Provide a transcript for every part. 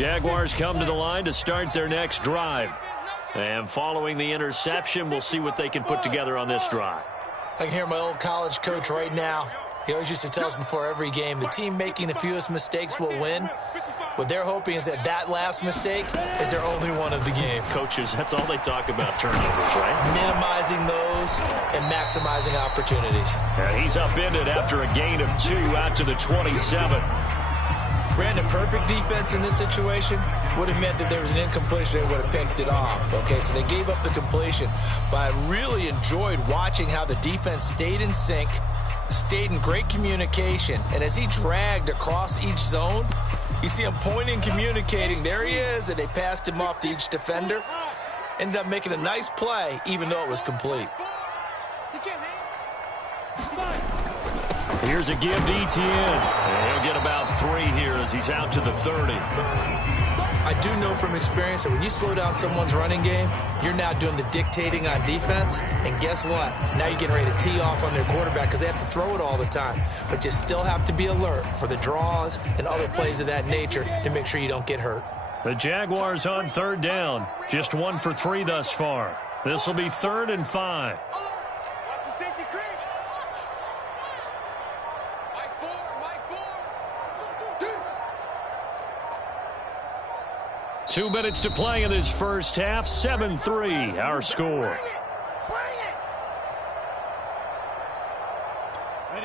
Jaguars come to the line to start their next drive. And following the interception, we'll see what they can put together on this drive. I can hear my old college coach right now. He always used to tell us before every game, the team making the fewest mistakes will win. What they're hoping is that last mistake is their only one of the game. Coaches, that's all they talk about, turnovers, right? Minimizing those and maximizing opportunities. And he's upended after a gain of 2 out to the 27. Brandon, perfect defense in this situation would have meant that there was an incompletion. They would have picked it off. Okay, so they gave up the completion. But I really enjoyed watching how the defense stayed in sync, stayed in great communication. And as he dragged across each zone, you see him pointing, communicating. There he is, and they passed him off to each defender. Ended up making a nice play, even though it was complete. Here's a give to Etienne. And he'll get about 3 here as he's out to the 30. I do know from experience that when you slow down someone's running game, you're now doing the dictating on defense. And guess what? Now you're getting ready to tee off on their quarterback because they have to throw it all the time. But you still have to be alert for the draws and other plays of that nature to make sure you don't get hurt. The Jaguars on 3rd down. Just 1 for 3 thus far. This will be 3rd and 5. 2 minutes to play in this first half. 7-3, our score.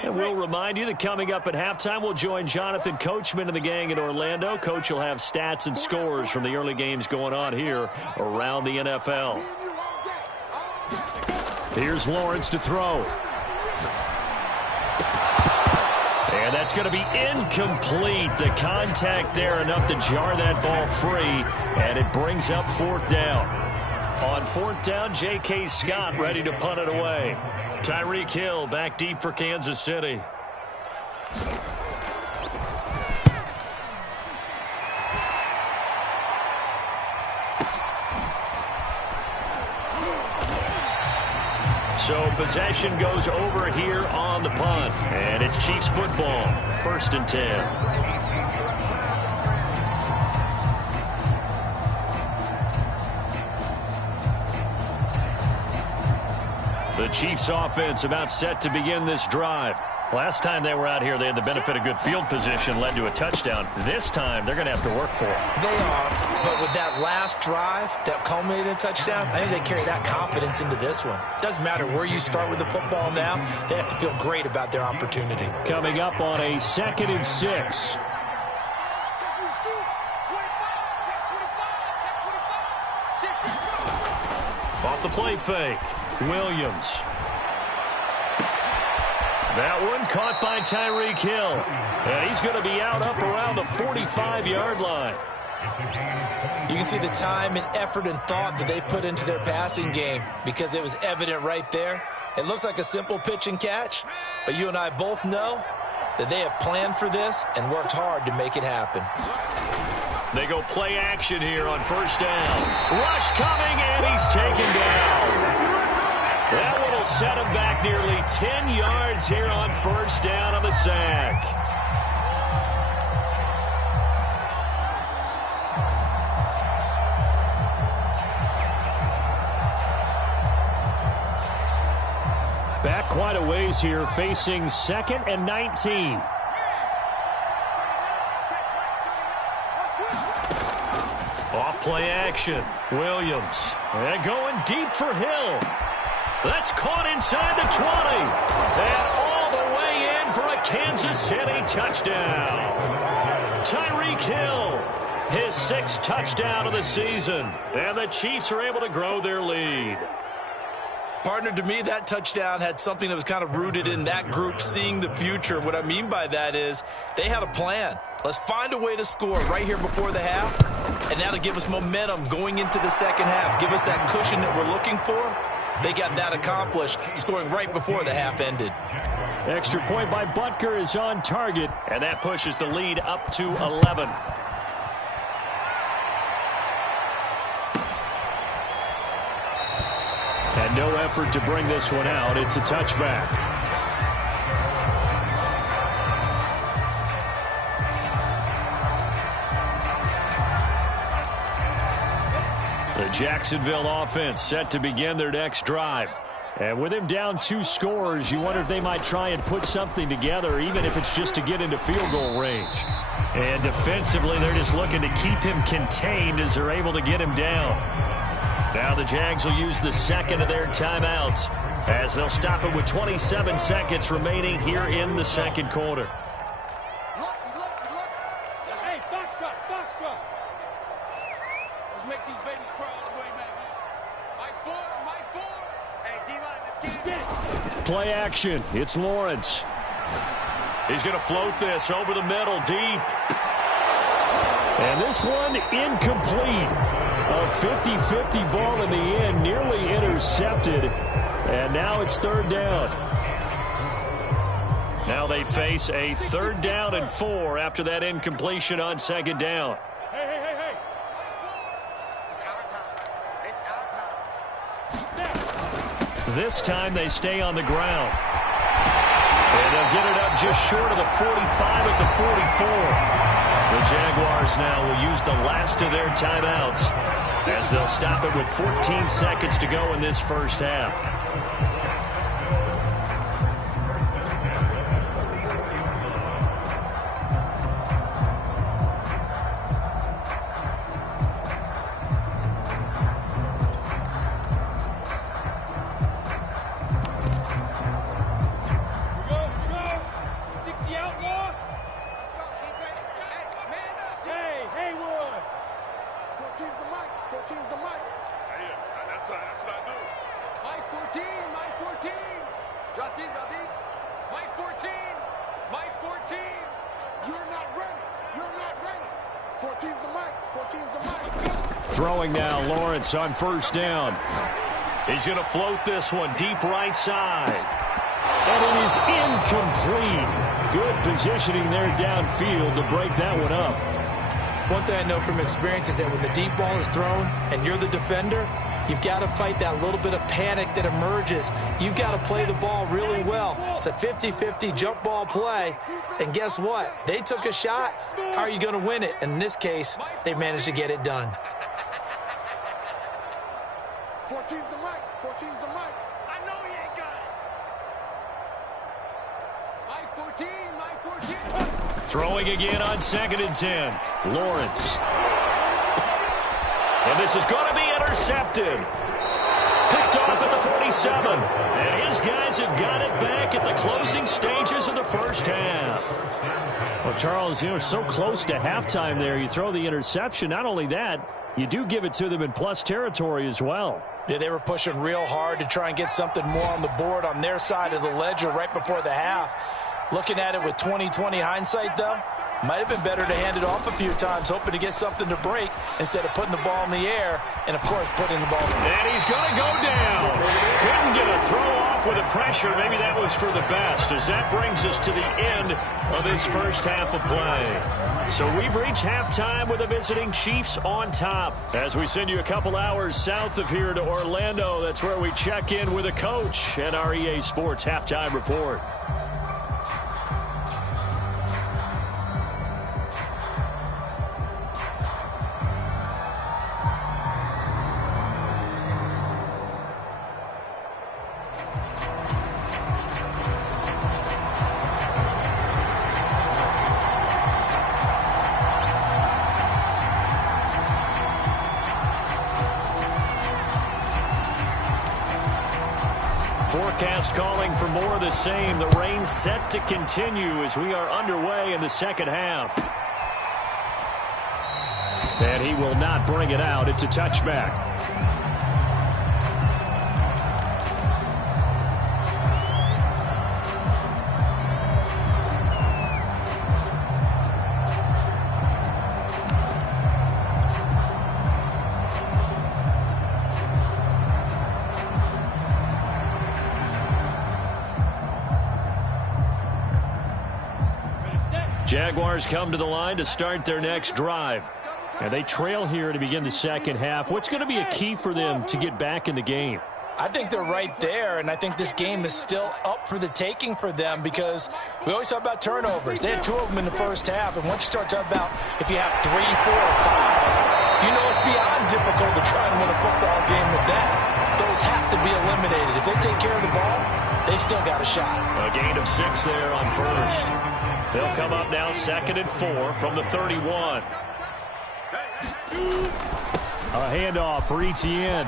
And we'll remind you that coming up at halftime, we'll join Jonathan Coachman and the gang in Orlando. Coach will have stats and scores from the early games going on here around the NFL. Here's Lawrence to throw. And that's going to be incomplete. The contact there enough to jar that ball free, and it brings up 4th down. On 4th down, J.K. Scott ready to punt it away. Tyreek Hill back deep for Kansas City. So possession goes over here on the punt. And it's Chiefs football. 1st and 10. The Chiefs offense about set to begin this drive. Last time they were out here, they had the benefit of good field position, led to a touchdown. This time, they're going to have to work for it. They are, but with that last drive that culminated in a touchdown, I think they carry that confidence into this one. Doesn't matter where you start with the football now, they have to feel great about their opportunity. Coming up on a 2nd and 6. Off the play fake, Williams. That one caught by Tyreek Hill. And he's going to be out up around the 45-yard line. You can see the time and effort and thought that they put into their passing game because it was evident right there. It looks like a simple pitch and catch, but you and I both know that they have planned for this and worked hard to make it happen. They go play action here on 1st down. Rush coming, and he's taken down. That one will set him back nearly 10 yards here on 1st down on the sack. Back quite a ways here, facing 2nd and 19. Off play action, Williams. And going deep for Hill. That's caught inside the 20. And all the way in for a Kansas City touchdown. Tyreek Hill, his 6th touchdown of the season. And the Chiefs are able to grow their lead. Partner, to me, that touchdown had something that was kind of rooted in that group seeing the future. What I mean by that is they had a plan. Let's find a way to score right here before the half, and that'll give us momentum going into the 2nd half, give us that cushion that we're looking for. They got that accomplished, scoring right before the half ended. Extra point by Butker is on target, and that pushes the lead up to 11. And no effort to bring this one out. It's a touchback. Jacksonville offense set to begin their next drive. And with him down 2 scores, you wonder if they might try and put something together, even if it's just to get into field goal range. And defensively, they're just looking to keep him contained as they're able to get him down. Now the Jags will use the second of their timeouts as they'll stop it with 27 seconds remaining here in the second quarter. Hey, foxtrot. Let's make these babies cry all the way back. Mike four. Hey, D-line, let's get it. Play action. It's Lawrence. He's going to float this over the middle, deep. And this one incomplete. A 50-50 ball in the end, nearly intercepted. And now it's 3rd down. Now they face a 3rd down and 4 after that incompletion on 2nd down. Hey. It's our time. This time they stay on the ground. And they'll get it up just short of the 45 at the 44. The Jaguars now will use the last of their timeouts as they'll stop it with 14 seconds to go in this first half. Throwing now, Lawrence on 1st down. He's going to float this one deep right side. And it is incomplete. Good positioning there downfield to break that one up. One thing I know from experience is that when the deep ball is thrown and you're the defender, you've got to fight that little bit of panic that emerges. You've got to play the ball really well. It's a 50-50 jump ball play. And guess what? They took a shot. How are you going to win it? And in this case, they managed to get it done. 14's the mic. I know he ain't got it. Mike 14. Throwing again on 2nd and 10. Lawrence. And this is going to be intercepted. Picked off at the 47. And his guys have got it back at the closing stages of the first half. Well, Charles, so close to halftime there. You throw the interception. Not only that, you do give it to them in plus territory as well. Yeah, they were pushing real hard to try and get something more on the board on their side of the ledger right before the half. Looking at it with 20/20 hindsight, though, might have been better to hand it off a few times, hoping to get something to break instead of putting the ball in the air and, of course, putting the ball in the air. And he's going to go down. Couldn't get a throw off with the pressure. Maybe that was for the best, as that brings us to the end of this first half of play. So we've reached halftime with the visiting Chiefs on top. As we send you a couple hours south of here to Orlando, that's where we check in with a coach and our EA Sports Halftime Report. Forecast calling for more of the same. The rain set to continue as we are underway in the second half. And he will not bring it out. It's a touchback. Jaguars come to the line to start their next drive. And they trail here to begin the second half. What's going to be a key for them to get back in the game? I think they're right there, and I think this game is still up for the taking for them because we always talk about turnovers. They had 2 of them in the first half, and once you start talking about if you have 3, 4, or 5, you know it's beyond difficult to try and win a football game with that. Those have to be eliminated. If they take care of the ball, they've still got a shot. A gain of 6 there on first. They'll come up now 2nd and 4 from the 31. A handoff for Etienne.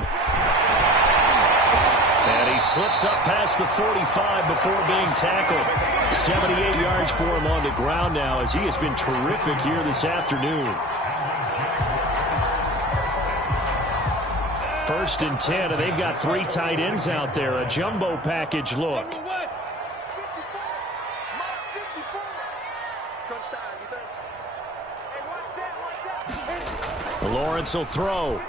And he slips up past the 45 before being tackled. 78 yards for him on the ground now as he has been terrific here this afternoon. 1st and 10, and they've got 3 tight ends out there. A jumbo package look. Lawrence will throw.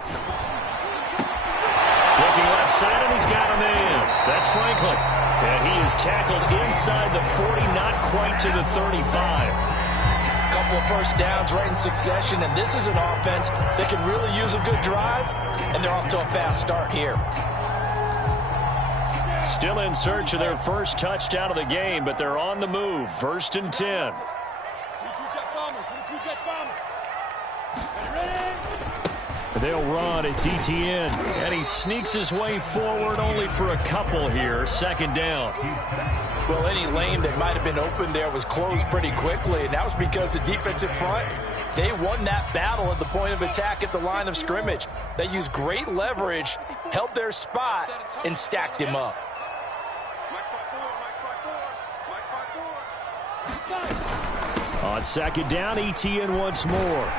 Looking left side, and he's got a man. That's Franklin. And he is tackled inside the 40, not quite to the 35. A couple of first downs right in succession, and this is an offense that can really use a good drive, and they're off to a fast start here. Still in search of their first touchdown of the game, but they're on the move. 1st and 10. They'll run. It's Etienne. And he sneaks his way forward only for a couple here. 2nd down. Well, any lane that might have been open there was closed pretty quickly, and that was because the defensive front, they won that battle at the point of attack at the line of scrimmage. They used great leverage, held their spot, and stacked him up. On 2nd down, Etienne once more.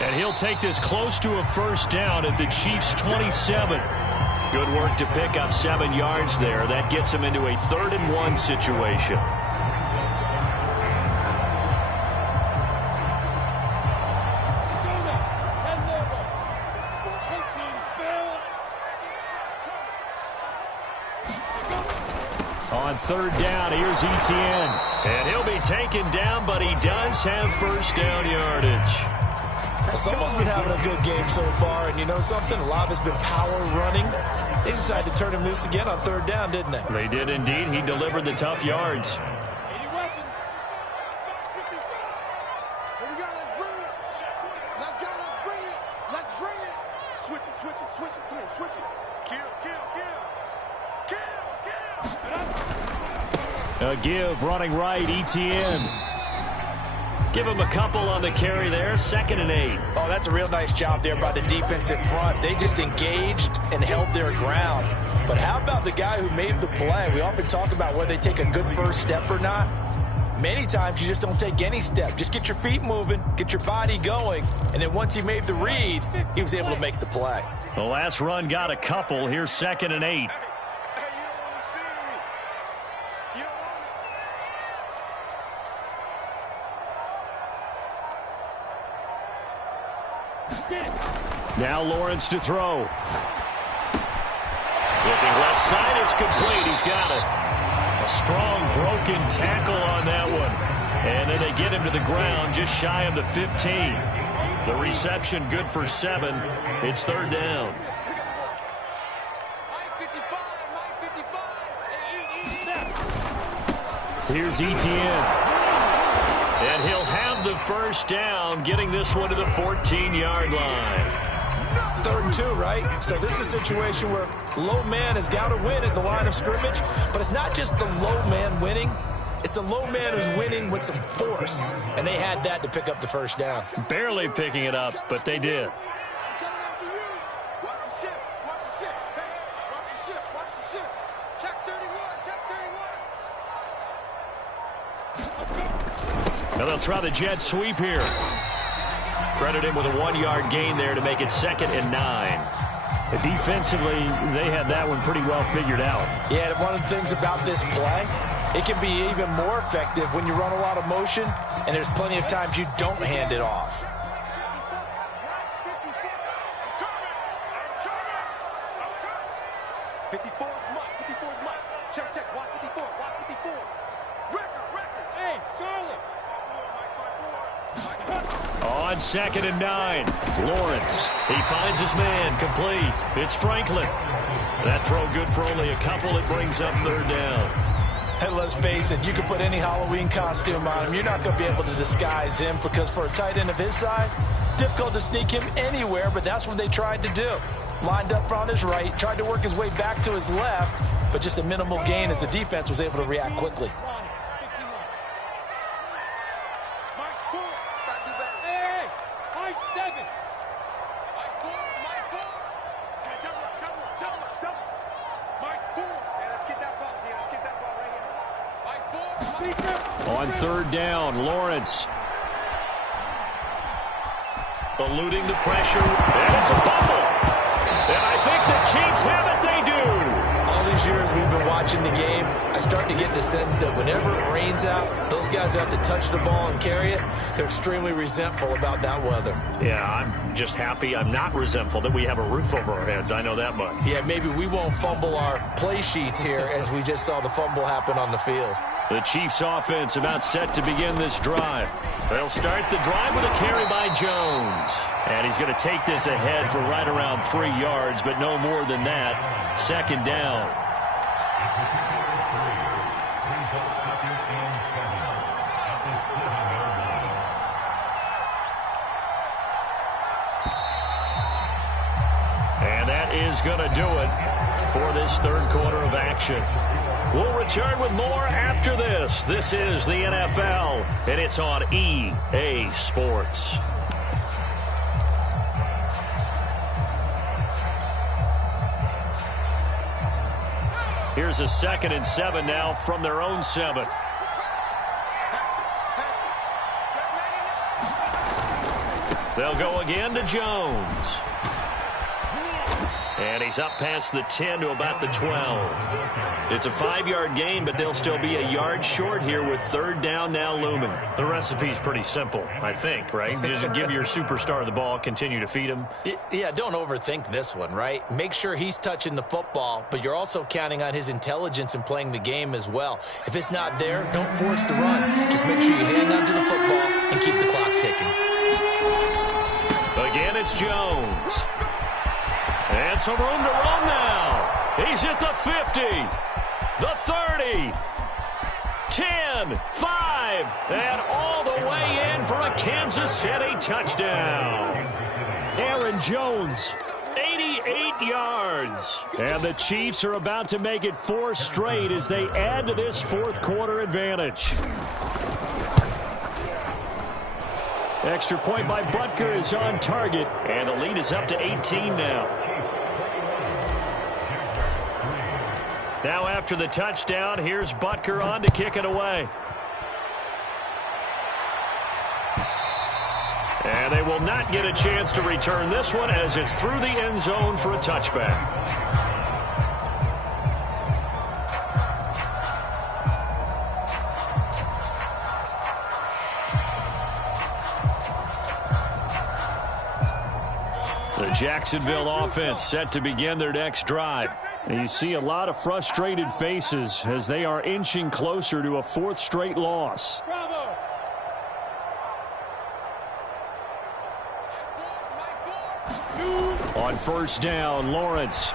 And he'll take this close to a first down at the Chiefs' 27. Good work to pick up 7 yards there. That gets him into a 3rd and 1 situation. On 3rd down, here's Etienne. And he'll be taken down, but he does have first down yardage. Someone's been having a good game so far, and you know something? A lot has been power running. They decided to turn him loose again on 3rd down, didn't they? They did indeed. He delivered the tough yards. Here we go, let's bring it. Let's go, let's bring it. Let's bring it. Switch it, switch it, switch it. Come on, switch it. Kill, kill, kill. Kill, kill. A give running right, Etienne. Give him a couple on the carry there. 2nd and 8. Oh, that's a real nice job there by the defensive front. They just engaged and held their ground. But how about the guy who made the play? We often talk about whether they take a good first step or not. Many times you just don't take any step. Just get your feet moving, get your body going, and then once he made the read, he was able to make the play. The last run got a couple. Here's 2nd and 8. Now Lawrence to throw. Looking left side, it's complete. He's got it. A strong broken tackle on that one. And then they get him to the ground just shy of the 15. The reception good for 7. It's 3rd down. Here's Etienne. And he'll have the first down, getting this one to the 14-yard line. 3rd and 2, right? So this is a situation where low man has got to win at the line of scrimmage, but it's not just the low man winning. It's the low man who's winning with some force, and they had that to pick up the first down. Barely picking it up, but they did. Now they'll try the jet sweep here. Credit him with a 1-yard gain there to make it 2nd and 9. Defensively, they had that one pretty well figured out. Yeah, and one of the things about this play, it can be even more effective when you run a lot of motion, and there's plenty of times you don't hand it off. On 2nd and 9, Lawrence. He finds his man, complete. It's Franklin. That throw good for only a couple. It brings up 3rd down. And let's face it, you can put any Halloween costume on him. You're not going to be able to disguise him because for a tight end of his size, difficult to sneak him anywhere, but that's what they tried to do. Lined up on his right, tried to work his way back to his left, but just a minimal gain as the defense was able to react quickly. On third down, Lawrence. Eluding the pressure, and it's a fumble. And I think the Chiefs have it, they do. All these years we've been watching the game, I start to get the sense that whenever it rains out, those guys who have to touch the ball and carry it, they're extremely resentful about that weather. Yeah, I'm just happy I'm not resentful that we have a roof over our heads. I know that much. Yeah, maybe we won't fumble our play sheets here as we just saw the fumble happen on the field. The Chiefs offense about set to begin this drive. They'll start the drive with a carry by Jones. And he's going to take this ahead for right around 3 yards, but no more than that. Second down. And that is going to do it for this third quarter of action. We'll return with more after this. This is the NFL, and it's on EA Sports. Here's a 2nd and 7 now from their own 7. They'll go again to Jones. And he's up past the 10 to about the 12. It's a 5-yard gain, but they'll still be a yard short here with third down now looming. The recipe's pretty simple, I think, right? Just give your superstar the ball, continue to feed him. Yeah, don't overthink this one, right? Make sure he's touching the football, but you're also counting on his intelligence in playing the game as well. If it's not there, don't force the run. Just make sure you hang on to the football and keep the clock ticking. Again, it's Jones. And some room to run now. He's at the 50, the 30, 10, 5, and all the way in for a Kansas City touchdown. Aaron Jones. 88 yards. And the Chiefs are about to make it 4 straight as they add to this fourth quarter advantage. Extra point by Butker is on target. And the lead is up to 18 now. Now after the touchdown, here's Butker on to kick it away. And they will not get a chance to return this one as it's through the end zone for a touchback. The Jacksonville offense set to begin their next drive. And you see a lot of frustrated faces as they are inching closer to a 4th straight loss. Bravo. On first down, Lawrence.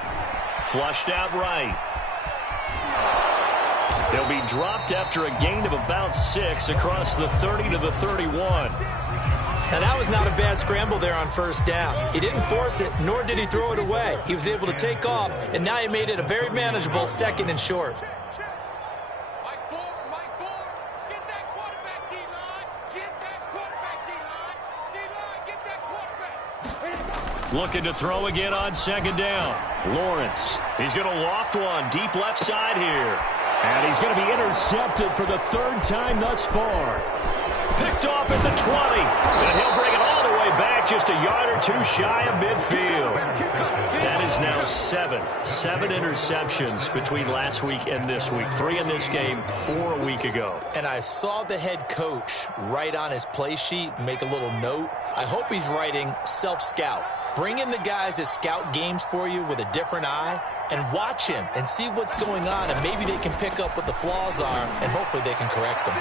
Flushed out right. They'll be dropped after a gain of about 6 across the 30 to the 31. Now, that was not a bad scramble there on first down. He didn't force it, nor did he throw it away. He was able to take off, and now he made it a very manageable 2nd and short. Mike Ford. Get that quarterback, D-line. Get that quarterback, D-line. D-line, get that quarterback. Looking to throw again on 2nd down. Lawrence. He's going to loft one deep left side here. And he's going to be intercepted for the 3rd time thus far. Picked off at the 20. And he'll bring it all the way back just a yard or 2 shy of midfield. That is now 7 interceptions between last week and this week. 3 in this game, 4 a week ago. And I saw the head coach write on his play sheet, make a little note. I hope he's writing self-scout. Bring in the guys that scout games for you with a different eye and watch him and see what's going on, and maybe they can pick up what the flaws are, and hopefully they can correct them.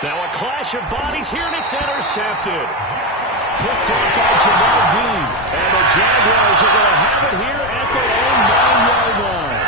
Now a clash of bodies here, and it's intercepted. Picked off by Jamal Dean. And the Jaguars are going to have it here at their own 9-yard line.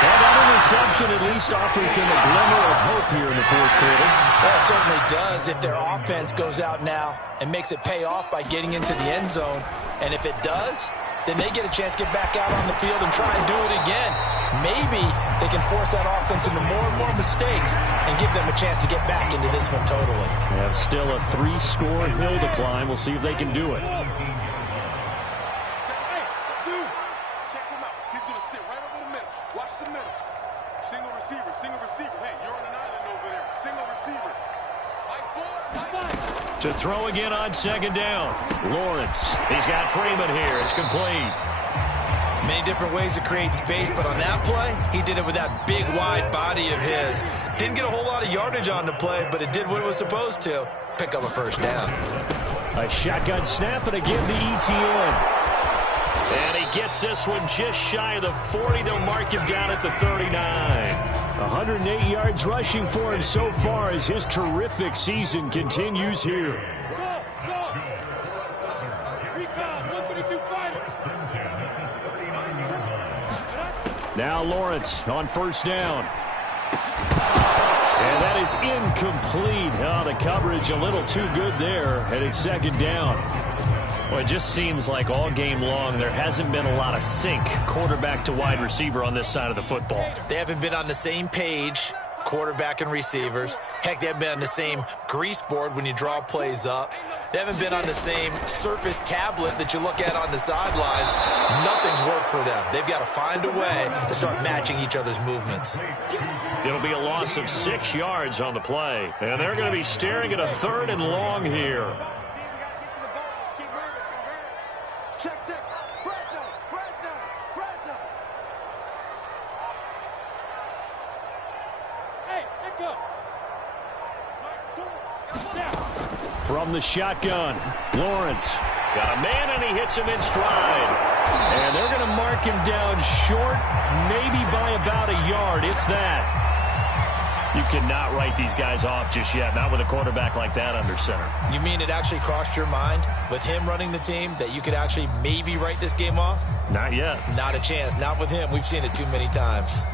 Well, that interception at least just offers them a glimmer of hope here in the fourth quarter. Well, it certainly does if their offense goes out now and makes it pay off by getting into the end zone. And if it does, then they get a chance to get back out on the field and try and do it again. Maybe they can force that offense into more and more mistakes and give them a chance to get back into this one totally. They have still a 3-score hill to climb. We'll see if they can do it. Check him out. He's going to sit right over the middle. Watch the middle. Single receiver, single receiver. Hey, you're on an island over there. Single receiver. To throw again on second down. Lawrence. He's got Freeman here. It's complete. Many different ways to create space, but on that play, he did it with that big, wide body of his. Didn't get a whole lot of yardage on the play, but it did what it was supposed to. Pick up a first down. A shotgun snap, and again to ETN. And he gets this one just shy of the 40. They'll mark him down at the 39. 108 yards rushing for him so far as his terrific season continues here. Go! Recon, 122 fighters. Now Lawrence on first down. And that is incomplete. Oh, the coverage a little too good there, and it's second down. Well, it just seems like all game long there hasn't been a lot of sync quarterback to wide receiver on this side of the football. They haven't been on the same page, quarterback and receivers. Heck, they haven't been on the same grease board when you draw plays up. They haven't been on the same surface tablet that you look at on the sidelines. Nothing's worked for them. They've got to find a way to start matching each other's movements. It'll be a loss of 6 yards on the play. And they're going to be staring at a 3rd and long here. Check. Fresno. Hey, let go. From the shotgun, Lawrence. Got a man, and he hits him in stride. And they're going to mark him down short, maybe by about a yard, if that. You cannot write these guys off just yet, not with a quarterback like that under center. You mean it actually crossed your mind with him running the team that you could actually maybe write this game off? Not yet. Not a chance. Not with him. We've seen it too many times.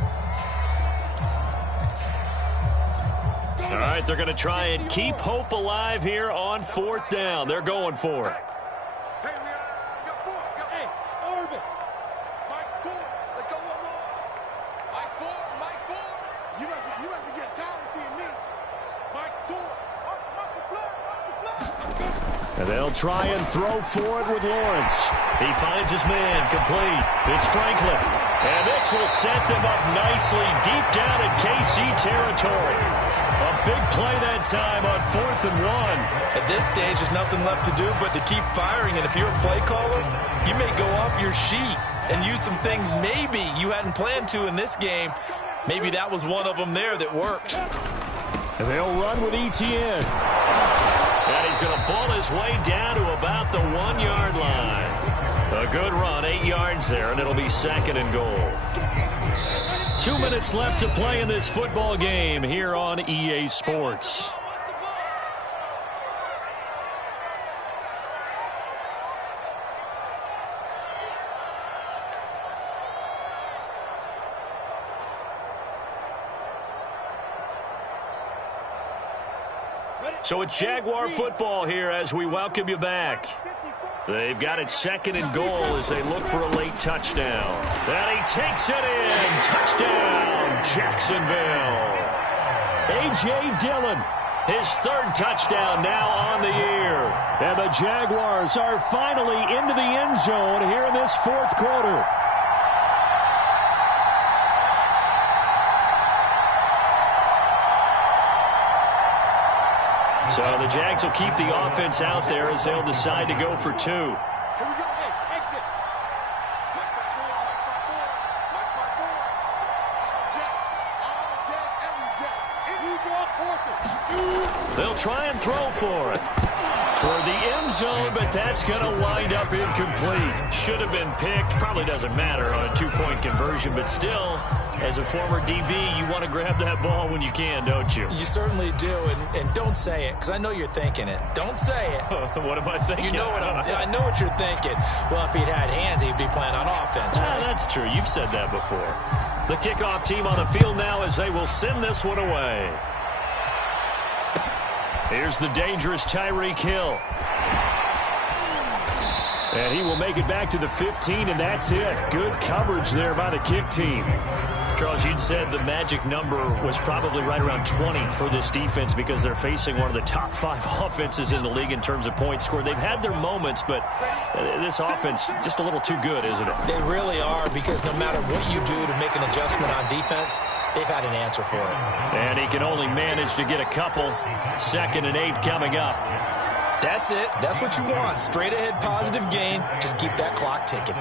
All right, they're going to try and keep hope alive here on 4th down. They're going for it. Hey, we got 4. Hey, Urban. Mike 4. Let's go one more. Mike 4. You must be getting tired of seeing me. Mike 4. Watch the play. And they'll try and throw for it with Lawrence. He finds his man, complete. It's Franklin. And this will set them up nicely deep down in KC territory. A big play that time on 4th and 1. At this stage, there's nothing left to do but to keep firing. And if you're a play caller, you may go off your sheet and use some things maybe you hadn't planned to in this game. Maybe that was one of them there that worked. And they'll run with ETN. And he's going to ball his way down to about the 1-yard line. A good run, 8 yards there, and it'll be 2nd and goal. 2 minutes left to play in this football game here on EA Sports. So it's Jaguar football here as we welcome you back. They've got it 2nd and goal as they look for a late touchdown. And he takes it in. Touchdown, Jacksonville. A.J. Dillon. His 3rd touchdown now on the year. And the Jaguars are finally into the end zone here in this 4th quarter. So the Jags will keep the offense out there as they'll decide to go for 2. Here we go. Hey, exit. Mike 4. All Jet, every Jet. You draw 4th and 2. They'll try and throw for it. for the end zone, but that's going to wind up incomplete. Should have been picked. Probably doesn't matter on a two-point conversion, but still, as a former DB, you want to grab that ball when you can, don't you? You certainly do, and don't say it, because I know you're thinking it. Don't say it. What am I thinking? You know what I know what you're thinking. Well, if he'd had hands, he'd be playing on offense, right? That's true. You've said that before. The kickoff team on the field now as they will send this one away. Here's the dangerous Tyreek Hill. And he will make it back to the 15, and that's it. Good coverage there by the kick team. Charles, you'd said the magic number was probably right around 20 for this defense because they're facing one of the top 5 offenses in the league in terms of points scored. They've had their moments, but this offense just a little too good, isn't it? They really are, because no matter what you do to make an adjustment on defense, they've had an answer for it. And he can only manage to get a couple. 2nd and 8 coming up. That's it. That's what you want. Straight ahead positive gain. Just keep that clock ticking.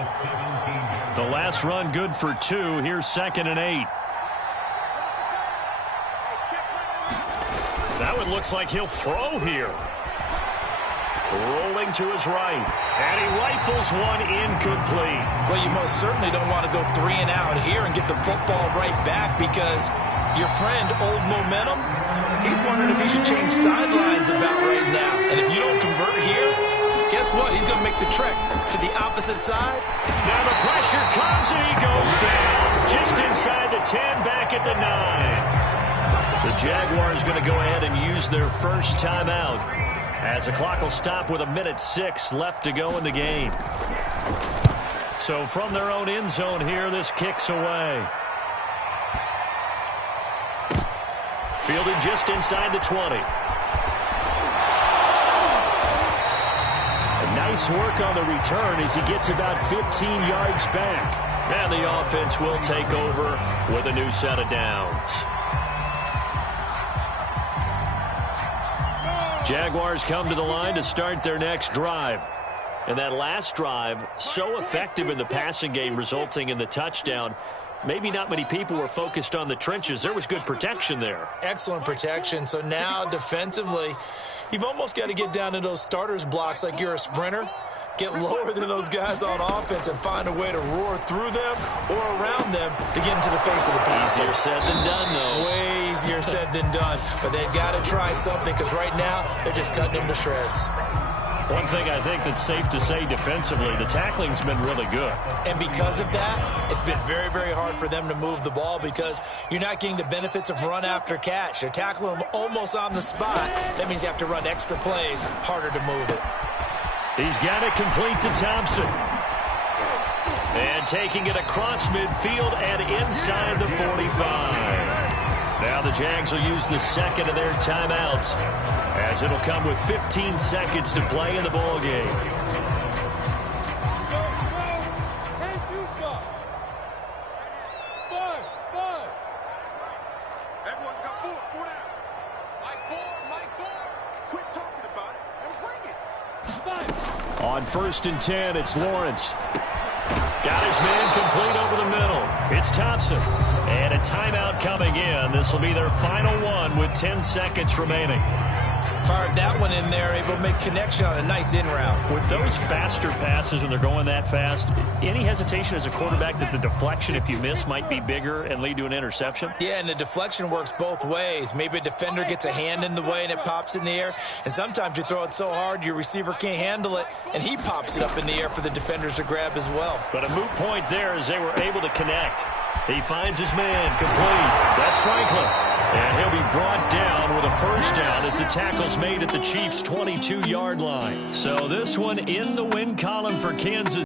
The last run good for 2. Here's 2nd and 8. That one looks like he'll throw here. Rolling to his right. And he rifles one incomplete. Well, you most certainly don't want to go 3 and out here and get the football right back, because your friend, Old Momentum, he's wondering if he should change sidelines about right now. And if you don't convert here, guess what? He's going to make the trek to the opposite side. Now the pressure comes and he goes down. Just inside the 10, back at the 9. The Jaguars going to go ahead and use their first timeout, as the clock will stop with 1:06 left to go in the game. So from their own end zone here, this kicks away. Fielded just inside the 20. Nice work on the return as he gets about 15 yards back. And the offense will take over with a new set of downs. Jaguars come to the line to start their next drive. And that last drive, so effective in the passing game, resulting in the touchdown. Maybe not many people were focused on the trenches. There was good protection there. Excellent protection. So now defensively, you've almost got to get down to those starters blocks like you're a sprinter. Get lower than those guys on offense and find a way to roar through them or around them to get into the face of the pass. Easier said than done, though. Way easier said than done. But they've got to try something, because right now they're just cutting them to shreds. One thing I think that's safe to say defensively, the tackling's been really good. And because of that, it's been very, very hard for them to move the ball, because you're not getting the benefits of run after catch. They're tackling them almost on the spot. That means you have to run extra plays, harder to move it. He's got it complete to Thompson. And taking it across midfield and inside the 45. Now the Jags will use the second of their timeouts, as it'll come with 15 seconds to play in the ball game. Everyone's got 4. 4 down. Mike 4. Quit talking about it and bring it. On 1st and 10, it's Lawrence. Got his man complete over the middle. It's Thompson. And a timeout coming in. This will be their final one with 10 seconds remaining. Fired that one in there, able to make connection on a nice in route. With those faster passes when they're going that fast, any hesitation as a quarterback that the deflection, if you miss, might be bigger and lead to an interception? Yeah, and the deflection works both ways. Maybe a defender gets a hand in the way and it pops in the air. And sometimes you throw it so hard your receiver can't handle it, and he pops it up in the air for the defenders to grab as well. But a moot point there as they were able to connect. He finds his man complete. That's Franklin. And he'll be brought down with a first down as the tackle's made at the Chiefs' 22-yard line. So this one in the win column for Kansas